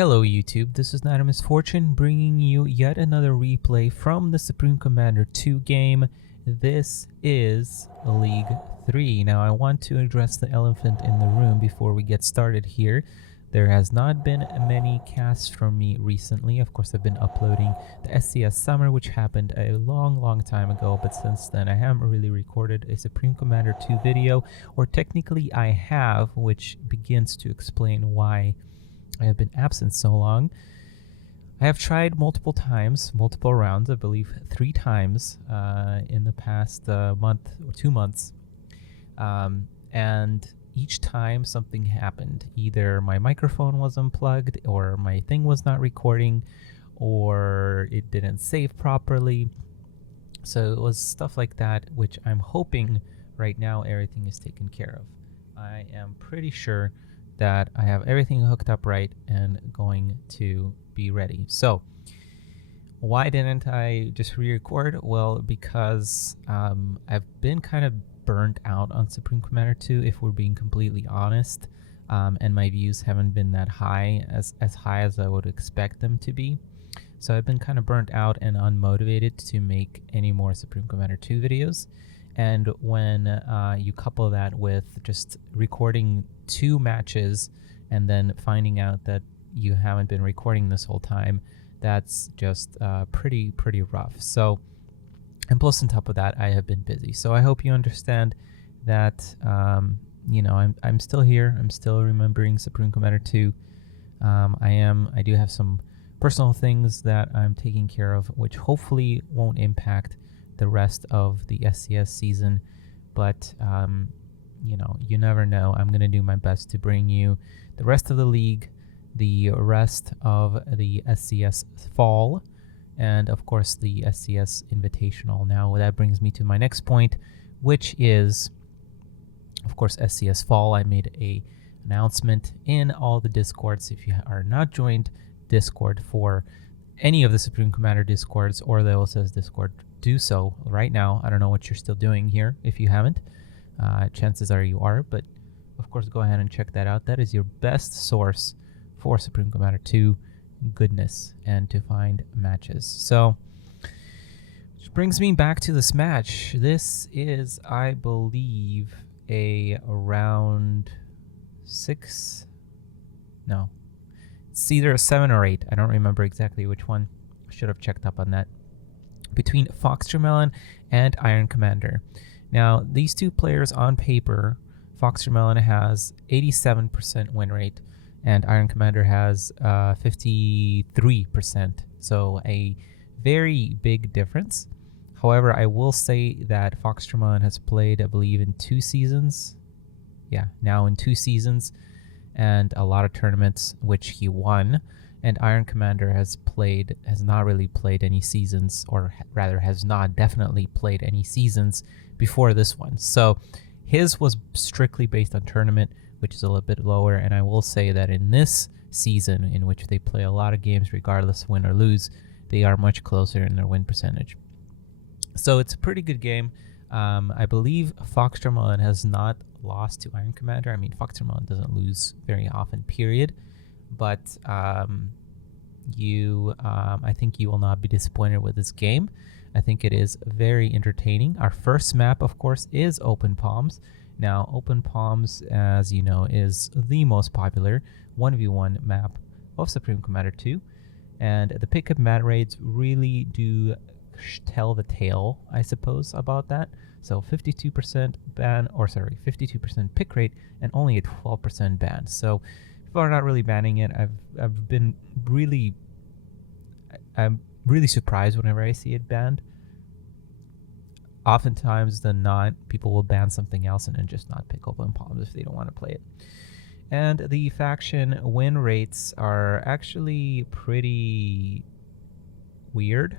Hello YouTube, this is Nite Misfortune bringing you yet another replay from the Supreme Commander 2 game. This is League 3. Now I want to address the elephant in the room before we get started here. There has not been many casts from me recently. Of course, I've been uploading the SCS Summer, which happened a long time ago, but since then I haven't really recorded a Supreme Commander 2 video, or technically I have, which begins to explain why I have been absent so long. I have tried multiple times, multiple rounds, I believe 3 times in the past month or 2 months. And each time something happened. Either my microphone was unplugged, or my thing was not recording, or it didn't save properly. So it was stuff like that, which I'm hoping right now everything is taken care of. I am pretty sure that I have everything hooked up right and going to be ready. So why didn't I just re-record? Well, because I've been kind of burnt out on Supreme Commander 2, if we're being completely honest, and my views haven't been that high, as high as I would expect them to be. So I've been kind of burnt out and unmotivated to make any more Supreme Commander 2 videos. And when you couple that with just recording 2 matches and then finding out that you haven't been recording this whole time, that's just pretty rough. So, and plus on top of that, I have been busy. So I hope you understand that, you know, I'm still here. I'm still remembering Supreme Commander 2. I do have some personal things that I'm taking care of, which hopefully won't impact the rest of the SCS season, but you know, you never know. I'm gonna do my best to bring you the rest of the league, the rest of the SCS fall, and of course the SCS Invitational. Now that brings me to my next point, which is, of course, SCS fall. I made a announcement in all the discords. If you are not joined Discord for any of the Supreme Commander discords or the OSS Discord, do so right now. I don't know what you're still doing here if you haven't. Chances are you are, but of course go ahead and check that out. That is your best source for Supreme Commander 2 goodness and to find matches. So, which brings me back to this match. This is, I believe, a round 6. No, it's either a 7 or 8. I don't remember exactly which one. Should have checked up on that. Between FoxTermelon and Iron Commander. Now, these 2 players on paper, FoxTermelon has 87% win rate, and Iron Commander has 53%. So a very big difference. However, I will say that FoxTermelon has played, I believe, in 2 seasons. Yeah, now in 2 seasons, and a lot of tournaments, which he won. And Iron Commander has not really played any seasons, or rather has not definitely played any seasons before this one. So his was strictly based on tournament, which is a little bit lower. And I will say that in this season, in which they play a lot of games regardless win or lose, they are much closer in their win percentage. So it's a pretty good game. I believe FoxTermelon has not lost to Iron Commander. I mean, FoxTermelon doesn't lose very often, period. But I think you will not be disappointed with this game. I think it is very entertaining. Our first map, of course, is Open Palms. Now, Open Palms, as you know, is the most popular 1v1 map of Supreme Commander 2. And the pickup mat rates really do tell the tale, I suppose, about that. So 52% ban, or sorry, 52% pick rate, and only a 12% ban. So people are not really banning it. I'm really surprised whenever I see it banned. Oftentimes than not, people will ban something else and then just not pick Open Palms if they don't want to play it. And the faction win rates are actually pretty weird.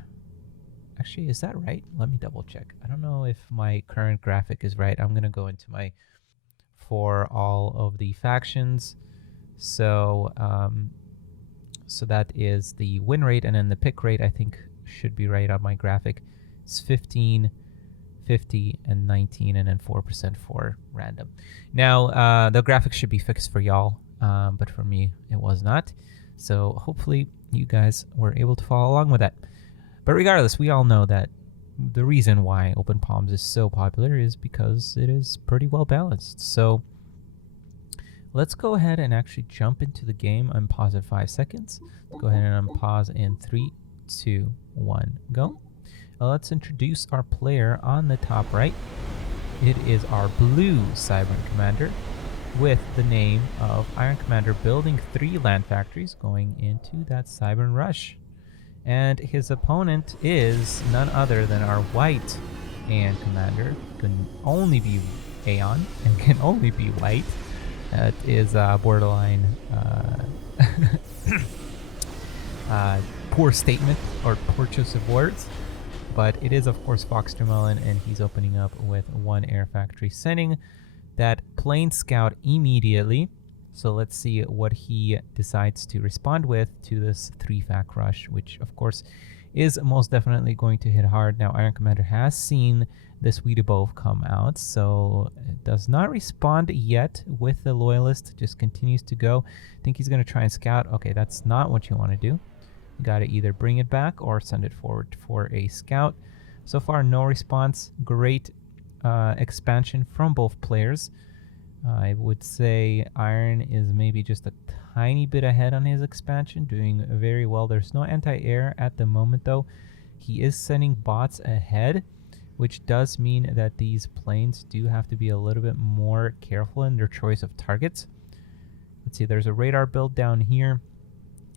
Actually, is that right? Let me double check. I don't know if my current graphic is right. I'm gonna go into my for all of the factions. So so that is the win rate, and then the pick rate I think should be right on my graphic. It's 15, 50, and 19, and then 4% for random. Now the graphic should be fixed for y'all, but for me it was not. So hopefully you guys were able to follow along with that. But regardless, we all know that the reason why Open Palms is so popular is because it is pretty well balanced. So let's go ahead and actually jump into the game. Unpause at 5 seconds. Let's go ahead and unpause in 3, 2, 1, go. Let's introduce our player on the top right. It is our blue Cybern Commander with the name of Iron Commander, building 3 land factories going into that Cybern Rush. And his opponent is none other than our white Aeon Commander. Can only be Aeon and can only be white. That is borderline poor statement or poor choice of words. But it is, of course, FoxTermelon, and he's opening up with 1 air factory, sending that plane scout immediately. So let's see what he decides to respond with to this 3-fac rush, which, of course, is most definitely going to hit hard. Now, Iron Commander has seen this We Do Both come out, so it does not respond yet with the Loyalist, just continues to go. I think he's going to try and scout. Okay, that's not what you want to do. You got to either bring it back or send it forward for a scout. So far, no response. Great expansion from both players. I would say Iron is maybe just a tiny bit ahead on his expansion, doing very well. There's no anti-air at the moment, though. He is sending bots ahead, which does mean that these planes do have to be a little bit more careful in their choice of targets. Let's see, there's a radar build down here,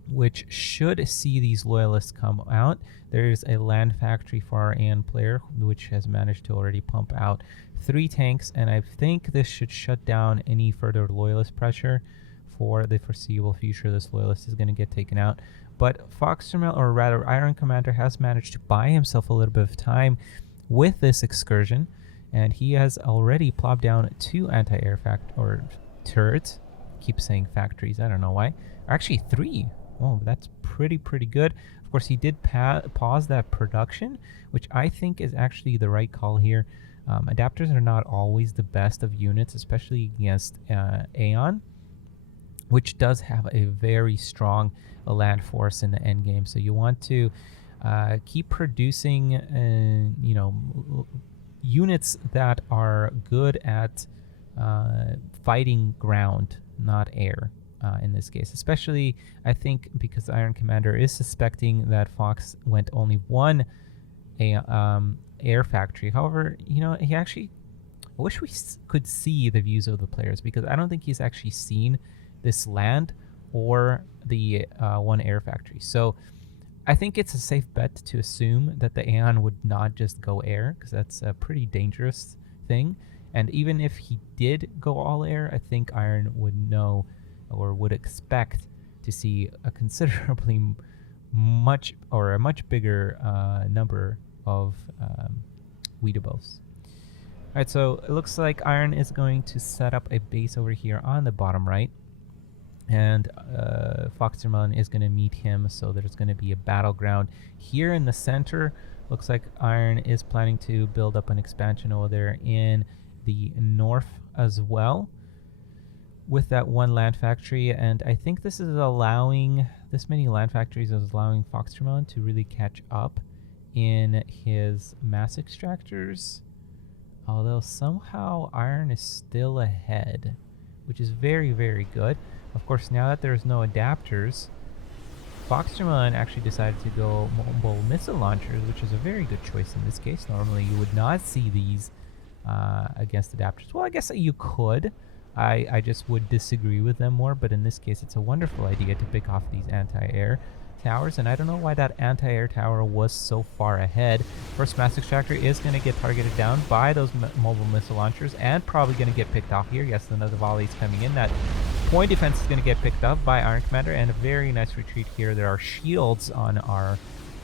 which should see these Loyalists come out. There's a land factory for our Aeon player, which has managed to already pump out 3 tanks, and I think this should shut down any further Loyalist pressure for the foreseeable future. This Loyalist is going to get taken out. But FoxTermelon, or rather Iron Commander, has managed to buy himself a little bit of time with this excursion, and he has already plopped down 2 anti-air turrets. Keep saying factories, I don't know why. Actually 3. Oh, that's pretty good. Of course, he did pause that production, which I think is actually the right call here. Adapters are not always the best of units, especially against Aeon, which does have a very strong land force in the end game. So you want to keep producing, units that are good at fighting ground, not air. In this case, especially I think because Iron Commander is suspecting that Fox went only 1 air factory. However, he actually, I wish we could see the views of the players, because I don't think he's actually seen this land or the 1 air factory. So I think it's a safe bet to assume that the Aeon would not just go air, because that's a pretty dangerous thing. And even if he did go all air, I think Iron would know or would expect to see a considerably a much bigger number of Weedabos. Alright, so it looks like Iron is going to set up a base over here on the bottom right, and FoxTermelon is going to meet him, so there's going to be a battleground here in the center. Looks like Iron is planning to build up an expansion over there in the north as well, with that 1 land factory, and I think this many land factories is allowing FoxTermelon to really catch up in his mass extractors, although somehow Iron is still ahead, which is very good. Of course, now that there's no adapters, FoxTermelon actually decided to go mobile missile launchers, which is a very good choice in this case. Normally you would not see these against adapters. Well, I guess you could. I just would disagree with them more, but in this case it's a wonderful idea to pick off these anti-air towers, and I don't know why that anti-air tower was so far ahead. First mass extractor is going to get targeted down by those mobile missile launchers, and probably going to get picked off here. Yes, another volley is coming in. That point defense is going to get picked up by Iron Commander, and a very nice retreat here. There are shields on our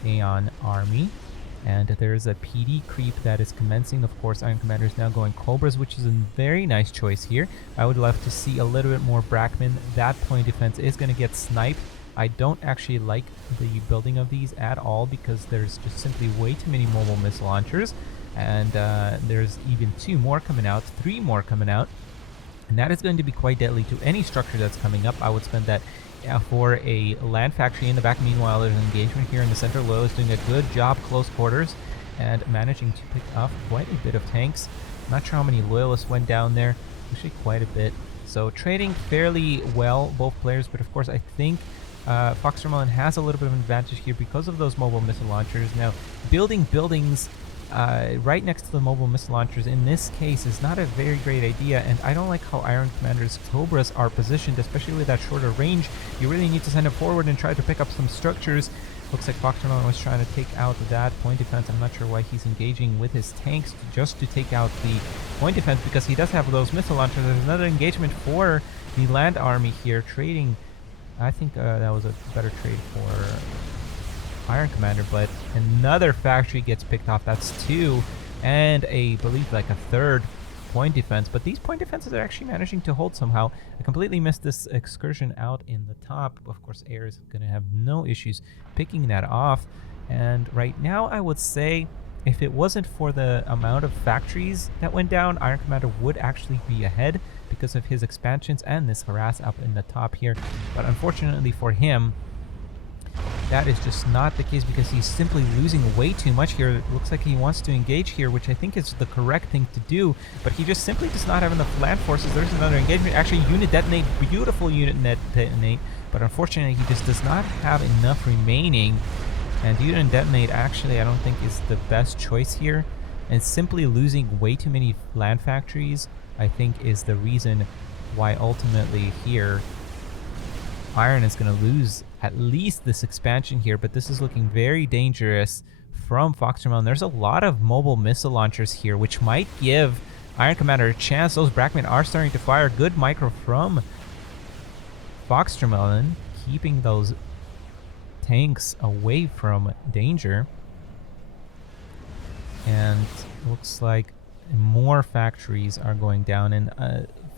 Aeon army, and there's a PD creep that is commencing. Of course, Iron Commander is now going Cobras, which is a very nice choice here. I would love to see a little bit more Brackman. That point defense is going to get sniped. I don't actually like the building of these at all, because there's just simply way too many mobile missile launchers, and there's even 2 more coming out, 3 more coming out, and that is going to be quite deadly to any structure that's coming up. I would spend that for a land factory in the back. Meanwhile, there's an engagement here in the center. Loyalist doing a good job close quarters and managing to pick off quite a bit of tanks. Not sure how many Loyalists went down there, actually quite a bit. So trading fairly well, both players, but of course I think FoxTermelon has a little bit of an advantage here because of those mobile missile launchers. Now, building buildings right next to the mobile missile launchers in this case is not a very great idea, and I don't like how Iron Commander's Cobras are positioned, especially with that shorter range. You really need to send them forward and try to pick up some structures. Looks like FoxTermelon was trying to take out that point defense. I'm not sure why he's engaging with his tanks just to take out the point defense, because he does have those missile launchers. There's another engagement for the land army here, trading. I think that was a better trade for Iron Commander, but another factory gets picked off. That's 2, and I believe like a 3rd point defense. But these point defenses are actually managing to hold somehow. I completely missed this excursion out in the top. Of course, Air is going to have no issues picking that off. And right now, I would say if it wasn't for the amount of factories that went down, Iron Commander would actually be ahead because of his expansions and this harass up in the top here. But unfortunately for him, that is just not the case because he's simply losing way too much here. It looks like he wants to engage here, which I think is the correct thing to do, but he just simply does not have enough land forces. There's another engagement. Actually, unit detonate, beautiful unit detonate, but unfortunately he just does not have enough remaining. And unit detonate actually I don't think is the best choice here, and simply losing way too many land factories I think is the reason why ultimately here Iron is going to lose at least this expansion here. But this is looking very dangerous from FoxTermelon. There's a lot of mobile missile launchers here, which might give Iron Commander a chance. Those Brackmen are starting to fire. Good micro from FoxTermelon, keeping those tanks away from danger. And looks like more factories are going down. And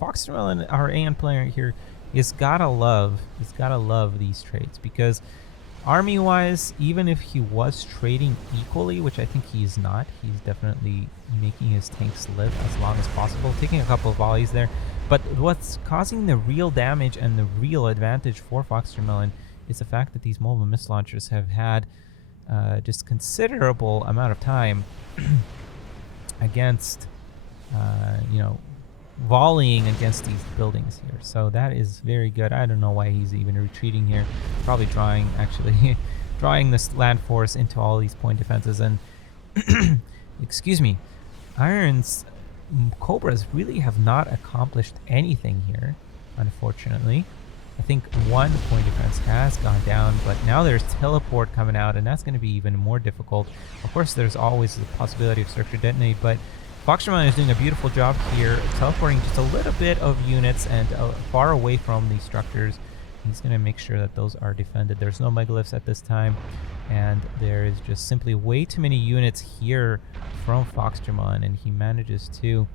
FoxTermelon, our AN player here, is gotta love these trades, because army-wise, even if he was trading equally, which I think he's not, he's definitely making his tanks live as long as possible, taking a couple of volleys there. But what's causing the real damage and the real advantage for FoxTermelon is the fact that these mobile missile launchers have had just considerable amount of time against, volleying against these buildings here. So that is very good. I don't know why he's even retreating here. Probably drawing this land force into all these point defenses. And excuse me, Iron's Cobras really have not accomplished anything here, unfortunately. I think one point defense has gone down, but now there's teleport coming out, and that's going to be even more difficult. Of course, there's always the possibility of structure detonate, but FoxTermelon is doing a beautiful job here, teleporting just a little bit of units and far away from these structures. He's going to make sure that those are defended. There's no megaliths at this time, and there is just simply way too many units here from FoxTermelon, and he manages to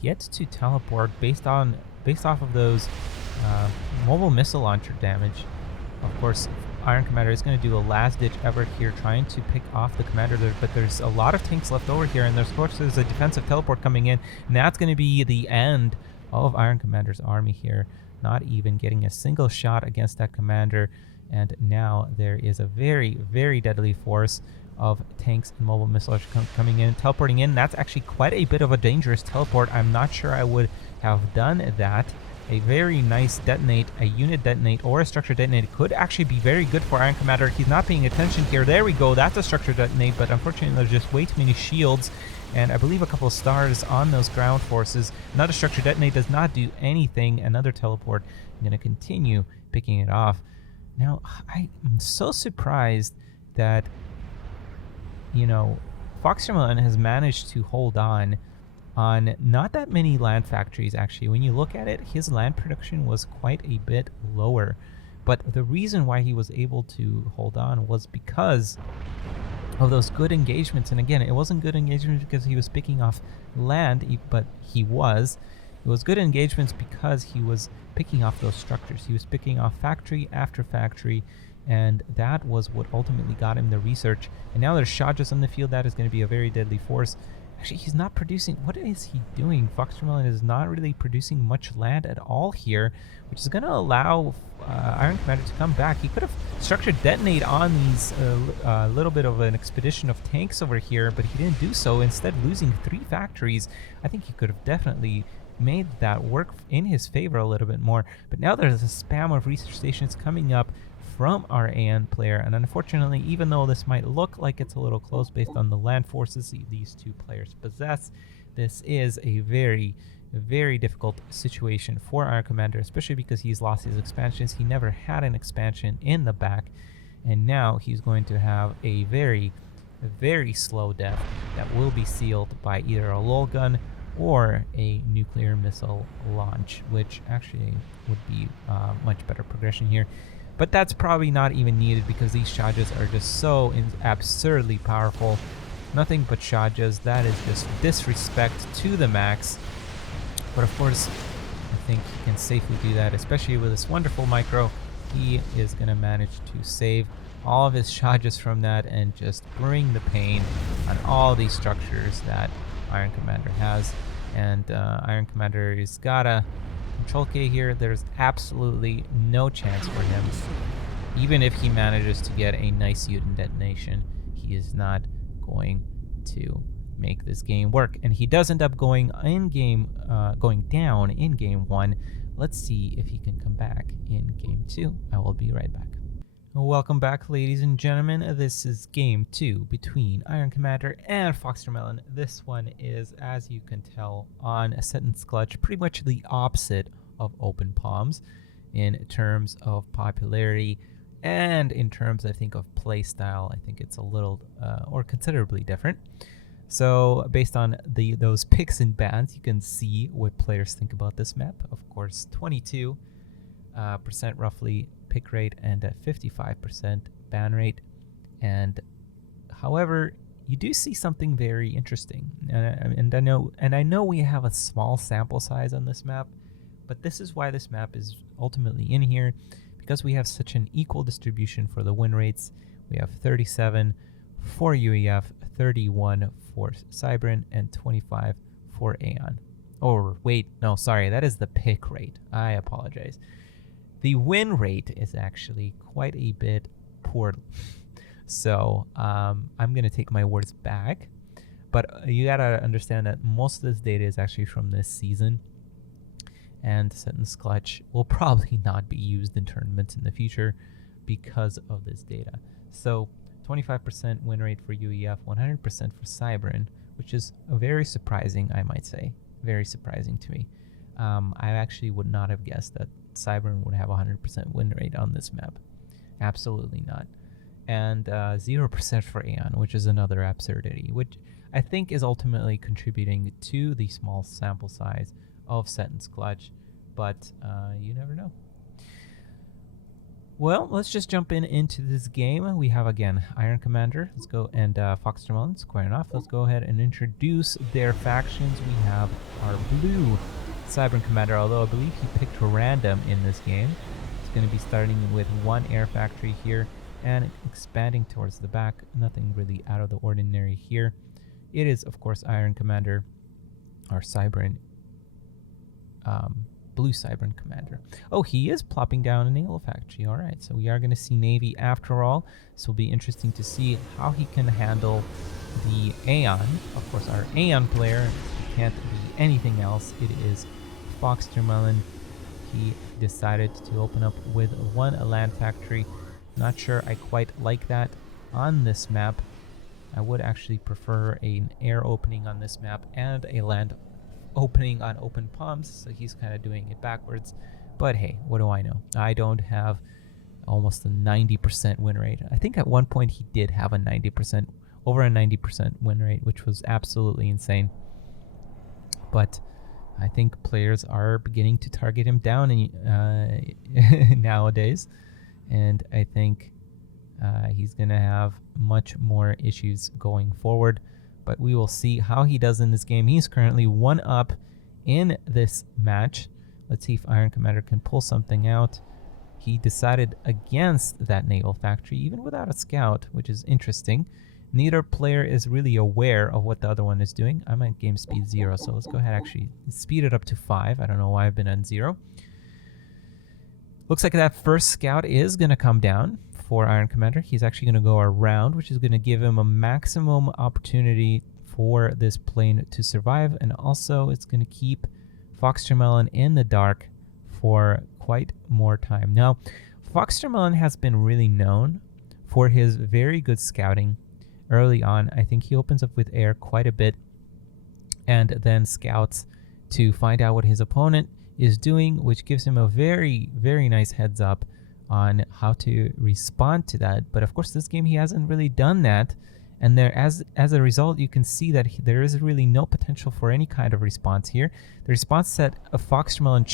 get to teleport based off of those mobile missile launcher damage. Of course, Iron Commander is going to do a last-ditch effort here, trying to pick off the commander there, but there's a lot of tanks left over here, and there's, of course, there's a defensive teleport coming in, and that's going to be the end of Iron Commander's army here, not even getting a single shot against that commander. And now there is a very, very deadly force of tanks and mobile missiles coming in, teleporting in. That's actually quite a bit of a dangerous teleport. I'm not sure I would have done that. A very nice detonate, a unit detonate, or a structure detonate could actually be very good for Iron Commander. He's not paying attention here. There we go. That's a structure detonate, but unfortunately there's just way too many shields, and I believe a couple of stars on those ground forces. Another structure detonate does not do anything. Another teleport. I'm going to continue picking it off. Now, I'm so surprised that, FoxTermelon has managed to hold on not that many land factories, actually. When you look at it, his land production was quite a bit lower. But the reason why he was able to hold on was because of those good engagements. And again, it wasn't good engagements because he was picking off land, but it was good engagements because he was picking off those structures. He was picking off factory after factory, and that was what ultimately got him the research. And now there's Shajas on the field. That is going to be a very deadly force. Actually, he's not producing. What is he doing? FoxTermelon is not really producing much land at all here, which is going to allow Iron Commander to come back. He could have structured detonate on these little bit of an expedition of tanks over here, but he didn't do so. Instead, losing 3 factories. I think he could have definitely made that work in his favor a little bit more. But now there's a spam of research stations coming up from our AN player, and unfortunately, even though this might look like it's a little close based on the land forces these 2 players possess, this is a very, very difficult situation for our commander, especially because he's lost his expansions. He never had an expansion in the back, and now he's going to have a very, very slow death that will be sealed by either a lull gun or a nuclear missile launch, which actually would be much better progression here. But that's probably not even needed because these charges are just so absurdly powerful. Nothing but charges. That is just disrespect to the max. But of course, I think he can safely do that, especially with this wonderful micro. He is going to manage to save all of his charges from that and just bring the pain on all these structures that Iron Commander has. And Iron Commander has got a Control K here. There's absolutely no chance for him. Even if he manages to get a nice Seetton detonation, he is not going to make this game work. And he does end up going down in game 1. Let's see if he can come back in game 2. I will be right back. Welcome back, ladies and gentlemen. This is game 2 between Iron Commander and FoxTermelon. This one is, as you can tell, on Settons Clutch, pretty much the opposite of Open Palms in terms of popularity and in terms, I think, of play style. I think it's a little or considerably different. So based on those picks and bans, you can see what players think about this map. Of course, 22% roughly pick rate and a 55% ban rate. And however, you do see something very interesting. And I know we have a small sample size on this map, but this is why this map is ultimately in here, because we have such an equal distribution for the win rates. We have 37 for UEF, 31 for Cybran, and 25 for Aeon. Oh, wait, no, sorry, that is the pick rate. I apologize. The win rate is actually quite a bit poor. So I'm going to take my words back. But you got to understand that most of this data is actually from this season. And Settons Clutch will probably not be used in tournaments in the future because of this data. So 25% win rate for UEF, 100% for Cybran, which is very surprising, I might say. Very surprising to me. I actually would not have guessed that Cybran would have 100% win rate on this map. Absolutely not. And 0% for Aeon, which is another absurdity, which I think is ultimately contributing to the small sample size of Settons Clutch, but you never know. Well, let's just jump into this game. We have, again, Iron Commander. Let's go, and FoxTermelon, squaring off. Let's go ahead and introduce their factions. We have our blue Cybran Commander, although I believe he picked random in this game. It's going to be starting with 1 air factory here and expanding towards the back. Nothing really out of the ordinary here. It is, of course, Iron Commander, our Cybran, blue Cybran Commander. Oh, he is plopping down a naval factory. All right, so we are going to see Navy after all. So it'll be interesting to see how he can handle the Aeon. Of course, our Aeon player can't be anything else. It is FoxTermelon. He decided to open up with 1 land factory. Not sure I quite like that on this map. I would actually prefer an air opening on this map and a land opening on Open Palms, so he's kind of doing it backwards. But hey, what do I know? I don't have almost a 90% win rate. I think at one point he did have a 90%, over a 90% win rate, which was absolutely insane. But I think players are beginning to target him down nowadays, and I think he's going to have much more issues going forward. But we will see how he does in this game. He's currently 1 up in this match. Let's see if Iron Commander can pull something out. He decided against that naval factory, even without a scout, which is interesting. Neither player is really aware of what the other one is doing. I'm at game speed 0, so let's go ahead and actually speed it up to 5. I don't know why I've been on 0. Looks like that first scout is going to come down for Iron Commander. He's actually going to go around, which is going to give him a maximum opportunity for this plane to survive, and also it's going to keep FoxTermelon in the dark for quite more time. Now, FoxTermelon has been really known for his very good scouting early on. I think he opens up with air quite a bit and then scouts to find out what his opponent is doing, which gives him a very, very nice heads up on how to respond to that. But of course, this game he hasn't really done that, and there, as a result, you can see that there is really no potential for any kind of response here. The response that a FoxTermelon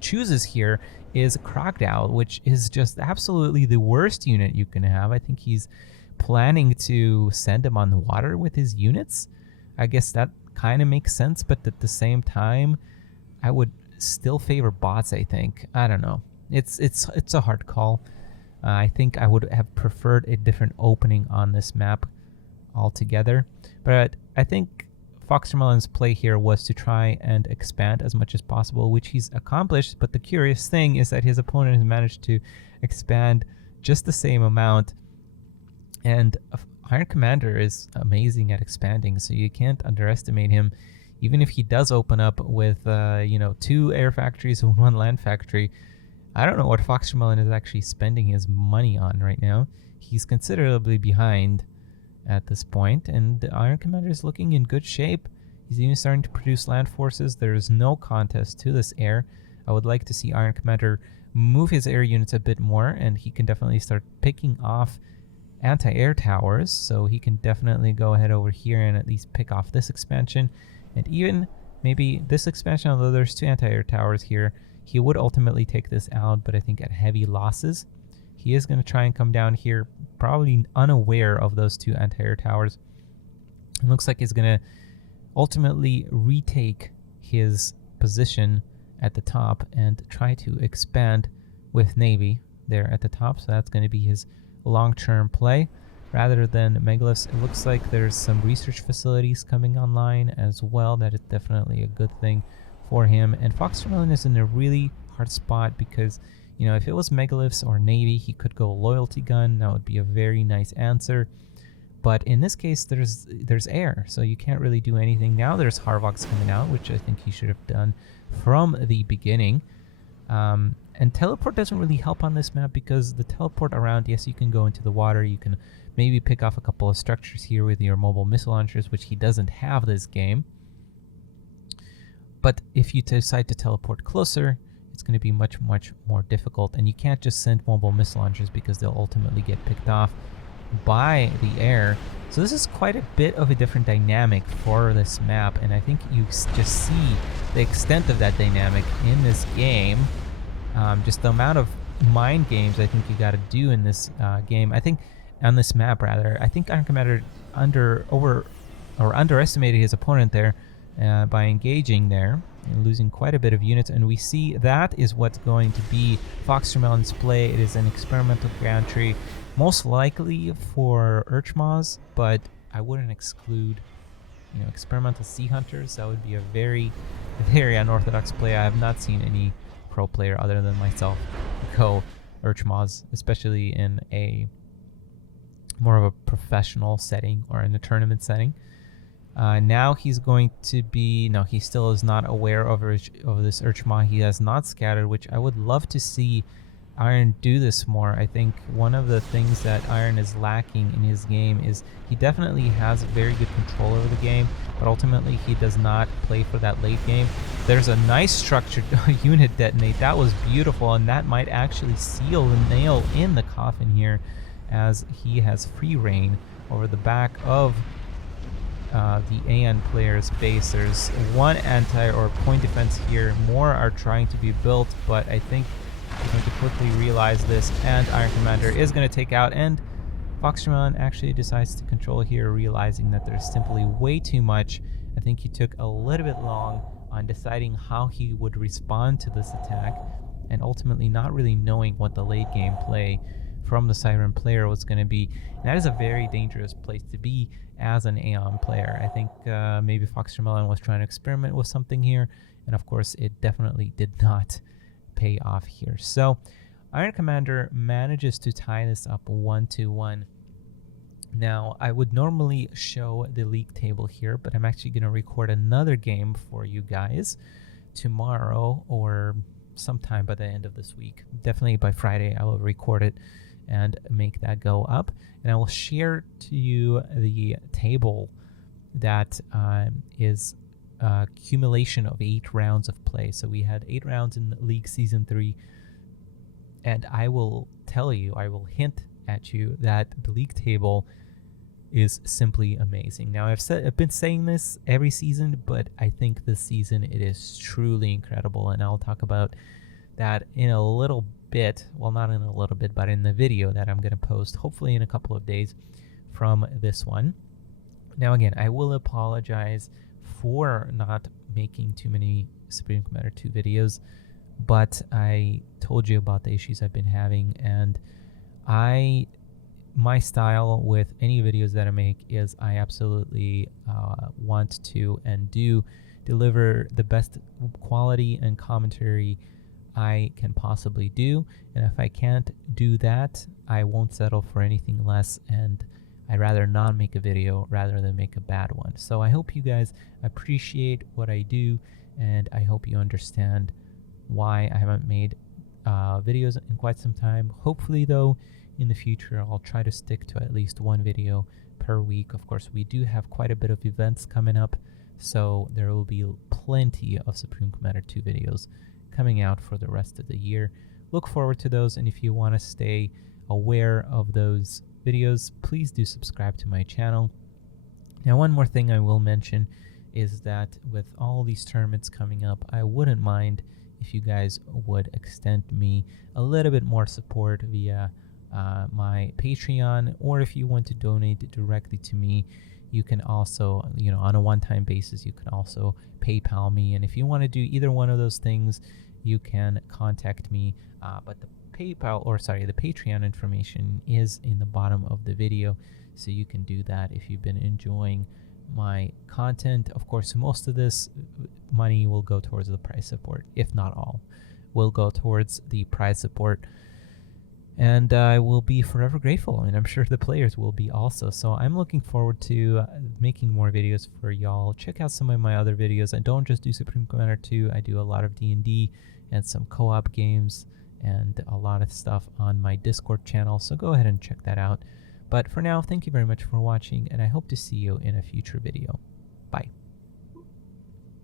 chooses here is Crocodile, which is just absolutely the worst unit you can have. I think he's planning to send him on the water with his units. I guess that kind of makes sense, but at the same time, I would still favor bots, I think. I don't know. It's a hard call. I think I would have preferred a different opening on this map altogether. But I think FoxTermelon's play here was to try and expand as much as possible, which he's accomplished. But the curious thing is that his opponent has managed to expand just the same amount. And Iron Commander is amazing at expanding, so you can't underestimate him. Even if he does open up with 2 air factories and 1 land factory, I don't know what FoxTermelon is actually spending his money on right now. He's considerably behind at this point, and Iron Commander is looking in good shape. He's even starting to produce land forces. There is no contest to this air. I would like to see Iron Commander move his air units a bit more, and he can definitely start picking off anti-air towers, so he can definitely go ahead over here and at least pick off this expansion, and even maybe this expansion, although there's 2 anti-air towers here. He would ultimately take this out, but I think at heavy losses. He is going to try and come down here, probably unaware of those 2 anti-air towers. It looks like he's going to ultimately retake his position at the top and try to expand with Navy there at the top, so that's going to be his long-term play rather than megaliths. It looks like there's some research facilities coming online as well. That is definitely a good thing for him. And FoxTermelon is in a really hard spot because, if it was megaliths or navy, he could go loyalty gun. That would be a very nice answer. But in this case, there's air, so you can't really do anything. Now there's Harvox coming out, which I think he should have done from the beginning. And teleport doesn't really help on this map because the teleport around, yes, you can go into the water. You can maybe pick off a couple of structures here with your mobile missile launchers, which he doesn't have this game. But if you decide to teleport closer, it's going to be much, much more difficult. And you can't just send mobile missile launchers because they'll ultimately get picked off by the air. So this is quite a bit of a different dynamic for this map. And I think you just see the extent of that dynamic in this game. Just the amount of mind games I think you got to do in this game. I think on this map, rather, I think Iron Commander underestimated his opponent there by engaging there and losing quite a bit of units. And we see that is what's going to be FoxTermelon's play. It is an experimental gantry, most likely for Urchmaws, but I wouldn't exclude experimental sea hunters. That would be a very, very unorthodox play. I have not seen any pro player other than myself go Urchmaws, especially in a more of a professional setting or in a tournament setting. Now he's going to be... No, he still is not aware of this Urchmaw. He has not scattered, which I would love to see Iron do this more. I think one of the things that Iron is lacking in his game is he definitely has very good control over the game, but ultimately he does not play for that late game. There's a nice structured unit detonate. That was beautiful, and that might actually seal the nail in the coffin here, as he has free reign over the back of the AN player's base. There's 1 anti or point defense here. More are trying to be built, but I think he's going to quickly realize this, and Iron Commander is going to take out, and FoxTermelon actually decides to control here, realizing that there's simply way too much. I think he took a little bit long on deciding how he would respond to this attack, and ultimately not really knowing what the late game play from the Siren player was going to be. And that is a very dangerous place to be as an Aeon player. I think maybe FoxTermelon was trying to experiment with something here, and of course it definitely did not pay off here. So Iron Commander manages to tie this up 1-1. Now, I would normally show the league table here, but I'm actually going to record another game for you guys tomorrow or sometime by the end of this week. Definitely by Friday, I will record it and make that go up. And I will share to you the table that is accumulation of 8 rounds of play. So we had 8 rounds in League Season 3. And I will tell you, I will hint at you that the league table is simply amazing. Now, I've been saying this every season, but I think this season it is truly incredible, and I'll talk about that in a little bit. Well, not in a little bit, but in the video that I'm going to post, hopefully in a couple of days from this one. Now, again, I will apologize for not making too many Supreme Commander 2 videos, but I told you about the issues I've been having, and my style with any videos that I make is I absolutely want to and do deliver the best quality and commentary I can possibly do. And if I can't do that, I won't settle for anything less, and I'd rather not make a video rather than make a bad one. So I hope you guys appreciate what I do, and I hope you understand why I haven't made videos in quite some time. Hopefully, though, in the future, I'll try to stick to at least one video per week. Of course, we do have quite a bit of events coming up, so there will be plenty of Supreme Commander 2 videos coming out for the rest of the year. Look forward to those, and if you want to stay aware of those videos, please do subscribe to my channel. Now, one more thing I will mention is that with all these tournaments coming up, I wouldn't mind if you guys would extend me a little bit more support via my Patreon, or if you want to donate directly to me, you can also, on a one-time basis, you can also PayPal me. And if you want to do either one of those things, you can contact me. But the Patreon information is in the bottom of the video, so you can do that if you've been enjoying my content. Of course, most of this money will go towards the prize support, if not all, will go towards the prize support. And I will be forever grateful, and I'm sure the players will be also. So I'm looking forward to making more videos for y'all. Check out some of my other videos. I don't just do Supreme Commander 2. I do a lot of D&D and some co-op games and a lot of stuff on my Discord channel. So go ahead and check that out. But for now, thank you very much for watching, and I hope to see you in a future video. Bye.